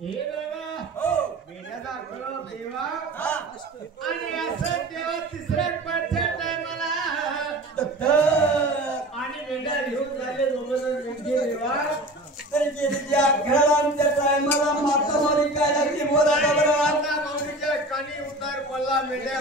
हे बाबा हो मेल्याचा करो देवा आणि असं तेव्हा तिसऱ्या पाठच्या टायमाला आणि मेंढ्या घेऊन झाले दोघं मेंढी देवा तर गेल्या घरांच्या टायमाला मातामारी काय लागली बोलायला बरं आता माऊलीच्या कानी उतार पडला मेंढ्या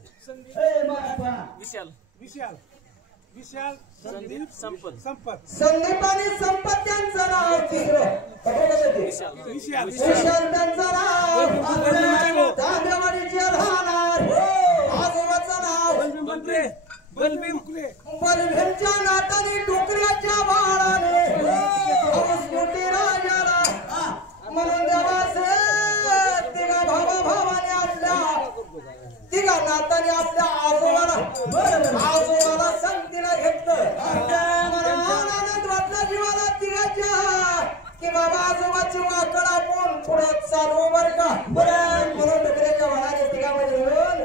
ए बापा विशाल विशाल विशाल संदीप संपत संपत संदीप आणि संपत त्यांचं नाव तिसरं विशाल विशाल विशाल त्यांचं नाव तांबेवाडीचे राहणार आजोबाचं नाव बलबीर बलबीर बलभीमच्या नाताने डोकऱ्याच्या बाळाने मोठी राजाला म्हणून देवासे तिघा भावाने आपल्या तिघा नाताने आपल्या आजोबाला संगतीला घेतलं आनंद वाटला जीवाला तिघाच्या की बाबा आजोबाची वाकड आपण पुढे चालू बर का बरं म्हणून डोकऱ्याच्या बाळाने तिघामध्ये मिळून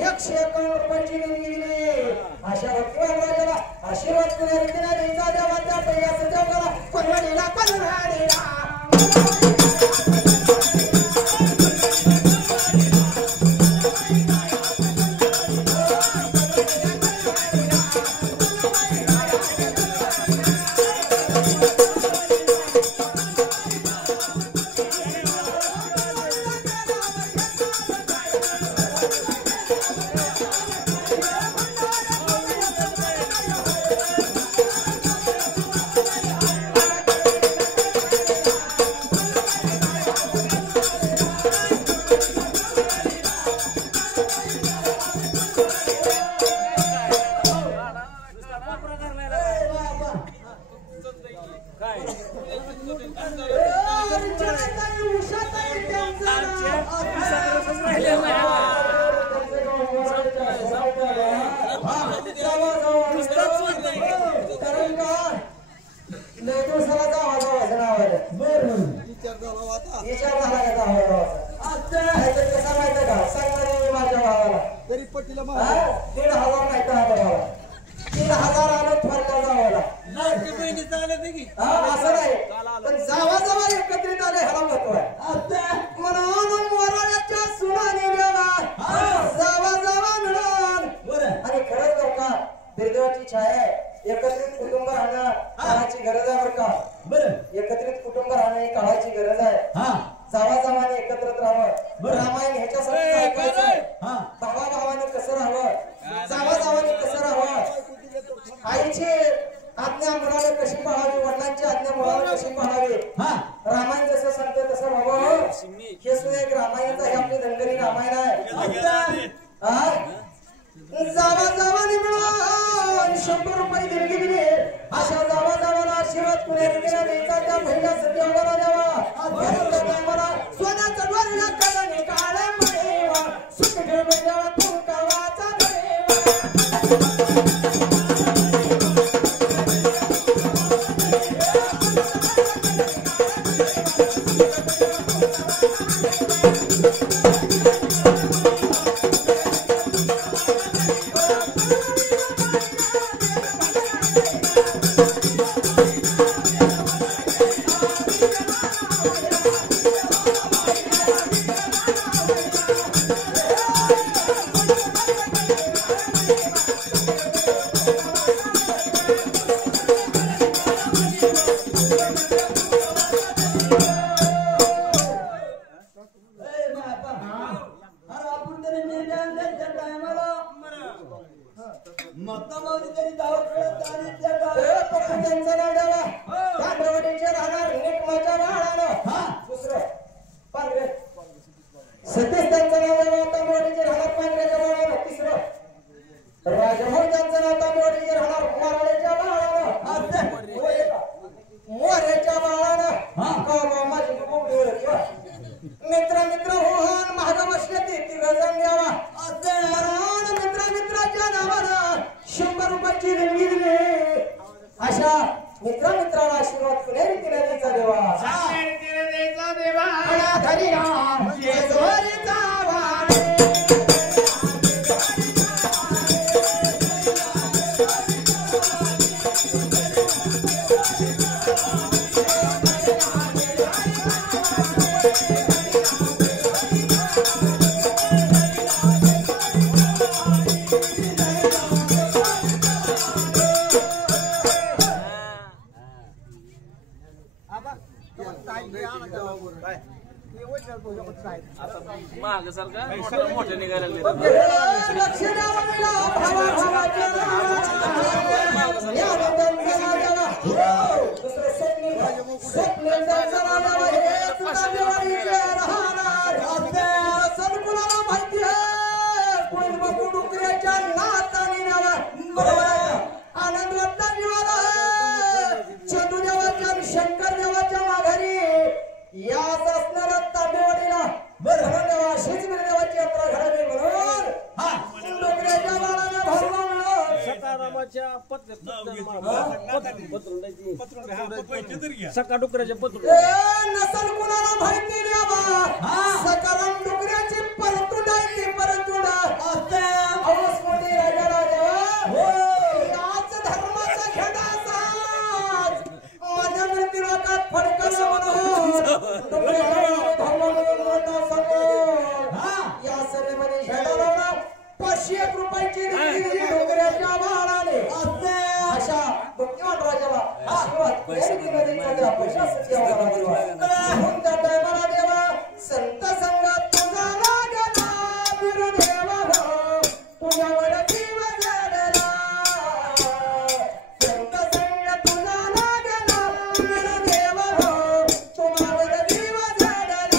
151 रुपयाची देणगी दिली अशा भक्तिमान राजाला आशीर्वाद पुण्या रीतीने द्यायचा देवाच्या पहिल्याचं देवाला कन्हाडीला आता माग सारखा मोठे निघायला लागले लक्ष द्यावं मला भावाभावाच्या या नंदनचा देवा दुसरं स्वप्नील त्यांचा देवा हेच नांदेवाडीचे राहणार सनकुणाला माहिती आहे कोण बघू डुकऱ्याच्या नाताने नावा बरोबर आहे आनंद वाटला जीवाला चंदू देवाच्या शंकर देवाच्या माघारी याच असणारा तांबेवाडीला म्हणून देवा अशीच देवाची यात्रा घडावी म्हणून डोकऱ्याच्या बाळाला भरवा मिळून सकारामाच्या सका डुकऱ्याच्या पत्र नसल कुणाला माहिती द्यावा सकाराम डुकऱ्याची परतुंड आहे ती परतुंड हौस मोठी राजाला देवा याच धर्माचा खेळा साज माझ्या मृत्यूराकात फडकलं म्हणून डुकऱ्याला धर्म म्हणून मोठा समोर या सभेमध्ये खेळा लावला 500 रुपयाची दिली डोकऱ्याच्या बाळाने अशा भक्तिवान राजाला आशीर्वाद देवा संत संगात तुझा लागला बिरुदेवा हो तुझ्यावर जीव जडला संत संगात तुझा लागला बिरुदेवा हो तुझ्यावर जीव जडला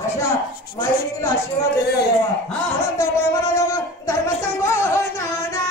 अशा माहितीला आशीर्वाद देवा आनंद टायमाला देवा धर्म सांगो नाना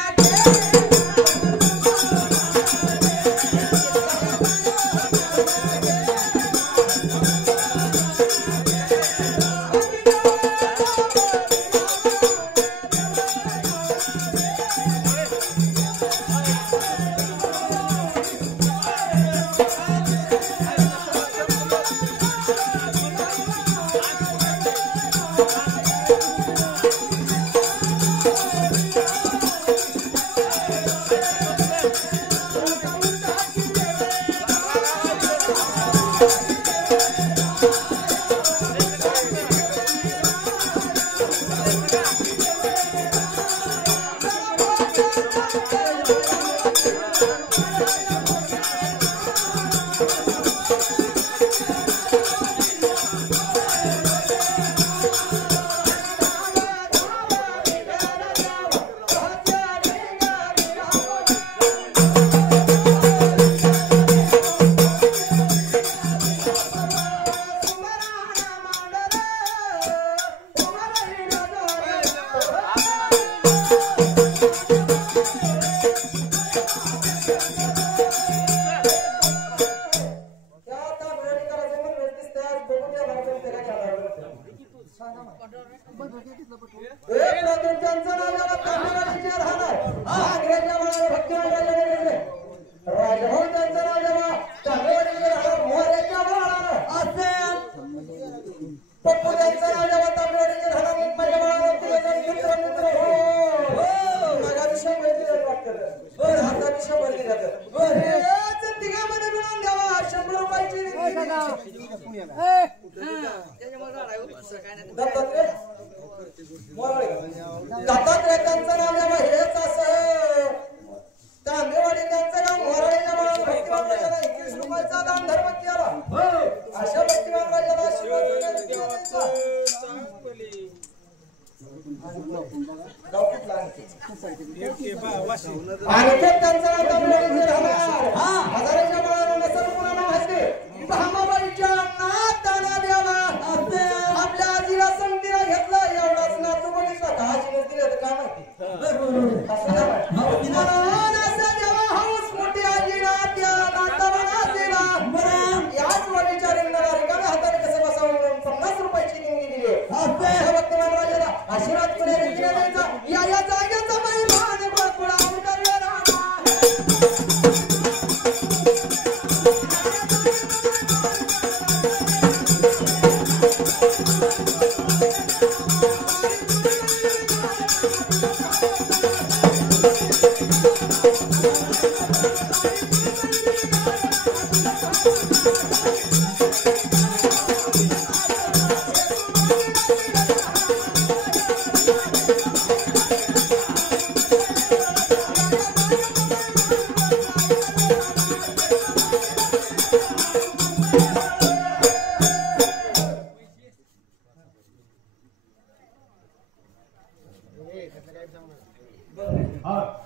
त्यांचं नाव जेव्हा तामिळनाडूचे राहणार अंग्रेजा म्हणून भक्तिमान राजाने घेतले राजभाऊ त्यांचं नाव जेव्हा तामिळनाडूचे राहणार मोहऱ्याच्या बाळानं असेल पप्पू त्यांचं नाव जेव्हा तामिळनाडूचे राहणार मुंबईच्या बाळानं मित्र मित्र हो मागाविषय माहिती वाटतं हाताविषय माहिती जातं तिघामध्ये मिळून द्यावा 100 रुपयाची दत्तात्रयांचं नाव जेव्हा हेच असं तांबेवाडी त्यांचं नाव मोराळीच्या बाळानं भक्तिमान राजाला 21 रुपयाचा दान धर्म केला अशा भक्तिमान राजाला आशीर्वाद आणि त्यांचं नाव तांबेवाडीचे राहणार हजाराच्या बाळानं नसल पुन्हा हसते भामाबाईच्या नाताना द्यावा आपल्या आजीला संगतीला घेतला एवढाच नातू बघितला का आजीने दिलं तर काय माहिती असं जेव्हा हौस मोठी आजीला त्या नातावाला दिला याच वडीच्या रिंगणाला रिकाम्या हाताने कसं बसावं म्हणून 50 रुपयाची देणगी दिली भक्तिमान राजाला आशीर्वाद पुढे रीतीने द्यायचा या जागेचा महिमा आणि बळकुळा उतरला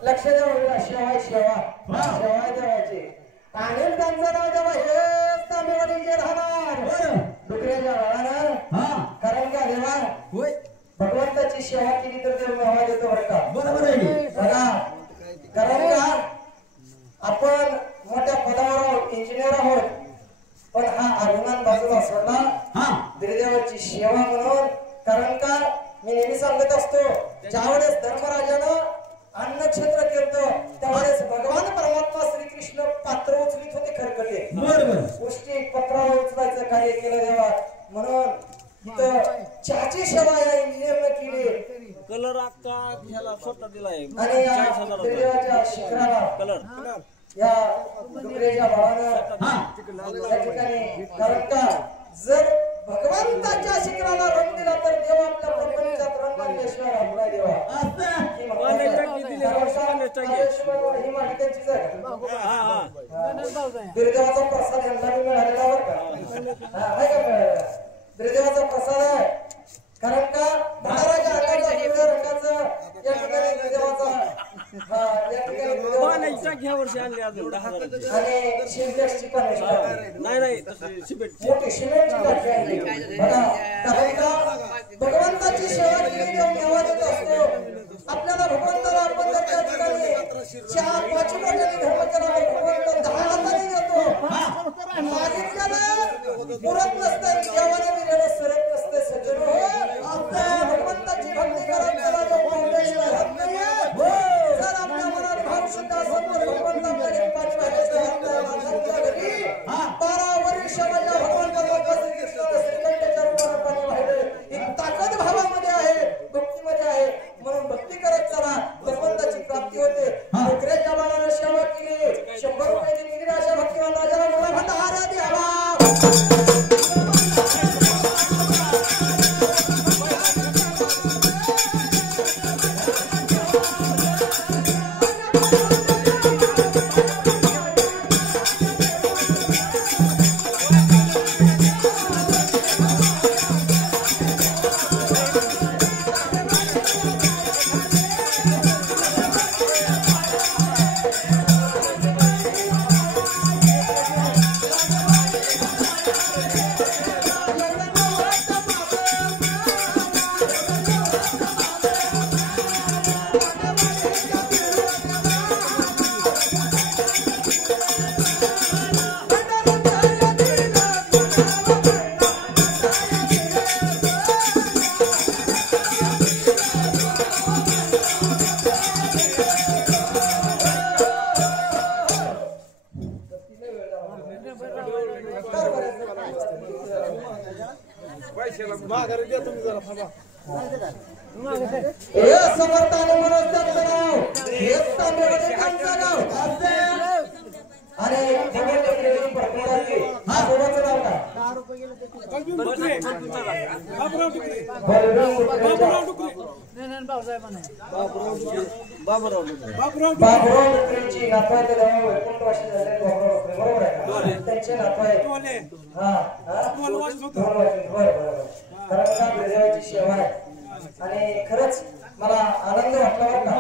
लक्ष द्या शेवा शेवा देवाची आणि त्यांचं नाव जेव्हा हेच तामिळवाडीचे राहणार डुकऱ्याच्या बाळानं कारण का देवा भगवंताची सेवा केली तर देव नावा देतो बरं का बरोबर आहे बघा कारण का आपण मोठ्या पदावर आहोत इंजिनियर आहोत पण हा अभिमान बाजूला सोडला देवाची सेवा म्हणून कारण का मी नेहमी सांगत असतो ज्यावेळेस धर्मराजानं अन्नक्षेत्र केलं त्यावेळेस भगवान परमात्मा श्रीकृष्ण पात्र उचलित होते खरकटे गोष्टी पत्रावर उचलायचं कार्य केलं देवा म्हणून इथं चहाची सेवा या इंजिनियरनं केली कलर अक्का ह्याला स्वतः दिलाय आणि या देवाच्या शिखराला कलर या डुकऱ्याच्या बाळानं या ठिकाणी कारण का जर भगवंताच्या शिखराला रंग दिला तर देव आपल्या प्रपंचात रंगलेश्वर आपला देवा ही माहिती बिरदेवाचा प्रसाद यांना मिळालेला बरं का बिरदेवाचा प्रसाद आहे कारण का भंडाराच्या अंगाचा रंगाचा या ठिकाणी बिरदेवाचा ह्या वर्षी आणले अजून आणि सिंटेक्सची पण नाही मोठी सिमेंटची टाकी आणली बघा कारण का भगवंताची सेवा केली देव नेवा देत असतो आपल्याला भगवंताला आपण जर त्या ठिकाणी 4-5 लोकांनी धर्म केला तर भगवंत 10 हाताने देतो मागितल्यानं पुरत नसतं देवाने दिलेलं सरत नसतं सज्जन भगवंताची भक्ती करत त्याला जो फाउंडेशन राहत नाहीये जर आपल्या मनात भाव शुद्ध असेल तर भगवंत आपल्याकडे पाणी वाहायचं घरी 12 वर्ष माझ्या भगवंताला श्रीखंडाच्या रूपाने पाणी वाहिलं ही ताकद भावामध्ये आहे भक्तीमध्ये आहे म्हणून भक्ती करत चला भगवंताची प्राप्ती होते डुकऱ्याच्या बाळानं सेवा केली माघारी द्या तुम्ही जरा थांबा. हे समर्थाने मनोजचं नाव हे तांबेवाडी गावचं नाव आणि सोबतचं नाव काय बाबुराव डुकरेंची नातू आहे. वैकुंठ वर्ष झाले बरोबर आहे. त्यांचे नातू आहे. बरोबर कारण का देवाची सेवा आहे आणि खरंच मला आनंद वाटला बरं का.